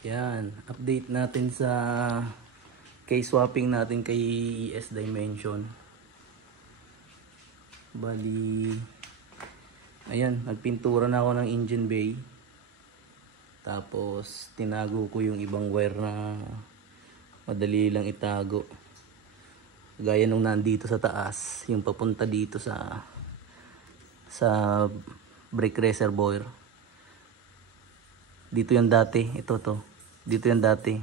Yan, update natin sa case swapping natin kay ES Dimension. Bali, ayan, nagpintura na ako ng engine bay. Tapos tinago ko yung ibang wire na madali lang itago. Gaya nung nandito sa taas, yung papunta dito sa brake reservoir. Dito yan dati, ito to. Dito yan dati,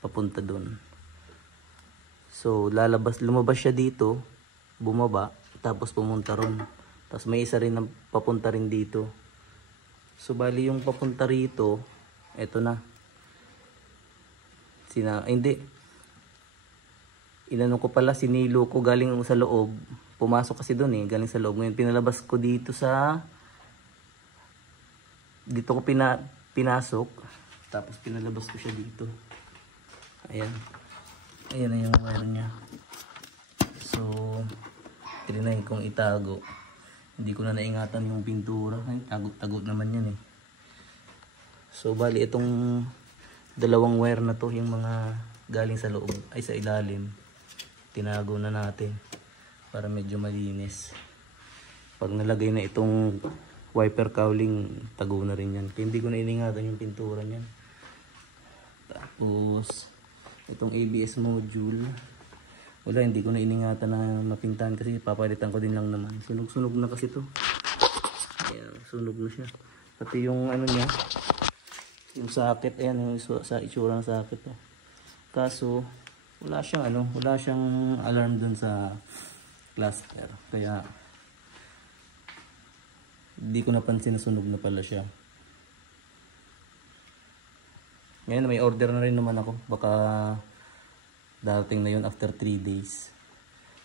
papunta doon. So lumabas siya dito, bumaba, tapos pumunta ron. Tapos may isa rin na papunta rin dito. So bali yung papunta rito, eto na. Inano ko pala, sinilo ko galing sa loob. Pumasok kasi doon galing sa loob. Ngayon pinalabas ko dito ko pinasok. Tapos pinalabas ko siya dito. Ayan. Ayan na yung wire niya. So, trinay kong itago. Hindi ko na naingatan yung pintura. Ay, tagot-tagot naman yan So, bali itong dalawang wire na to, yung mga galing sa loob, ay sa ilalim, tinago na natin para medyo malinis. Pag nalagay na itong wiper cowling, tago na rin yan. Kaya hindi ko na iningatan yung pintura niyan. Tapos, itong ABS module, wala, hindi ko na iningatan na mapintahan kasi papalitan ko din lang naman. Sunog-sunog na kasi to. Ayan, sunog na siya. Pati yung ano niya, yung socket, ayan, yung sa itsura ng socket. Kaso, wala siyang alarm dun sa cluster. Kaya, hindi ko napansin na sunog na pala siya. Ngayon, may order na rin naman ako. Baka darating na yun after 3 days.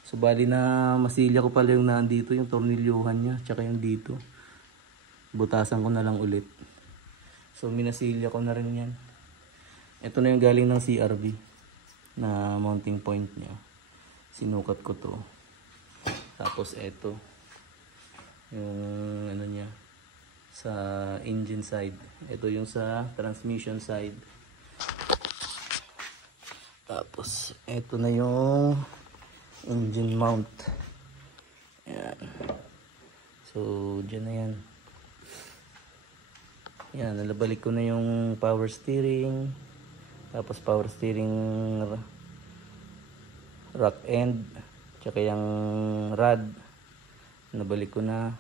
So bali na masilya ko pala yung nandito, yung tornilyuhan niya, tsaka yung dito. Butasan ko na lang ulit. So minasilya ko na rin yan. Ito na yung galing ng CRV na mounting point niya. Sinukat ko to. Tapos ito yung ano niya sa engine side. Ito yung sa transmission side. Tapos, ito na yung engine mount. Ayan. So, dyan na yan. Ayan, nalabalik ko na yung power steering. Tapos, power steering rack end. Tsaka yung rod. Nabalik ko na.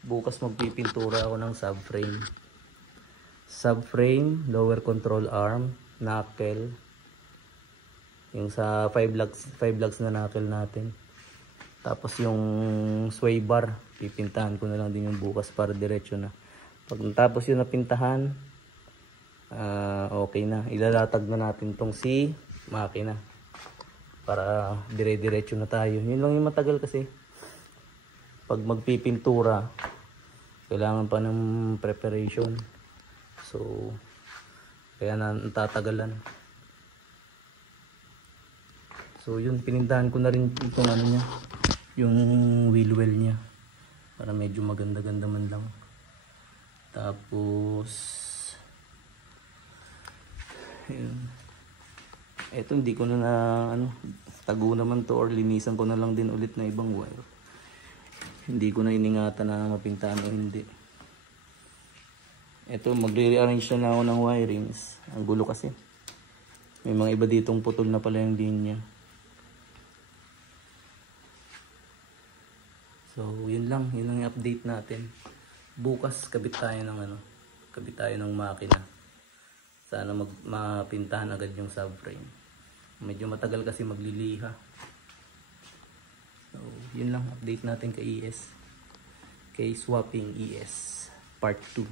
Bukas magpipintura ako ng subframe. Subframe, lower control arm, knuckle. Yung sa 5 lugs na knuckle natin. Tapos yung sway bar, pipintahan ko na lang din yung bukas para diretso na. Pag natapos yung napintahan, okay na. Ilalatag na natin tong makina para dire-diretso na tayo. Yun lang yung matagal kasi. Pag magpipintura, kailangan pa ng preparation. So, kaya natatagalan. So yun, pinintahan ko na rin itong ano niya, yung wheel well niya para medyo maganda-ganda man lang. Tapos yun. Ito hindi ko na tago naman to or linisan ko na lang din ulit na ibang wire. Hindi ko na iningatan na mapintahan o hindi. Ito, magre-rearrange na ako ng wirings. Ang gulo kasi. May mga iba ditong putol na pala yung linya. So, yun lang yung update natin. Bukas kabit tayo ng makina. Sana mapintahan agad yung subframe. Medyo matagal kasi magliliha. So, yun lang update natin kay ES. Kay swapping ES part 2.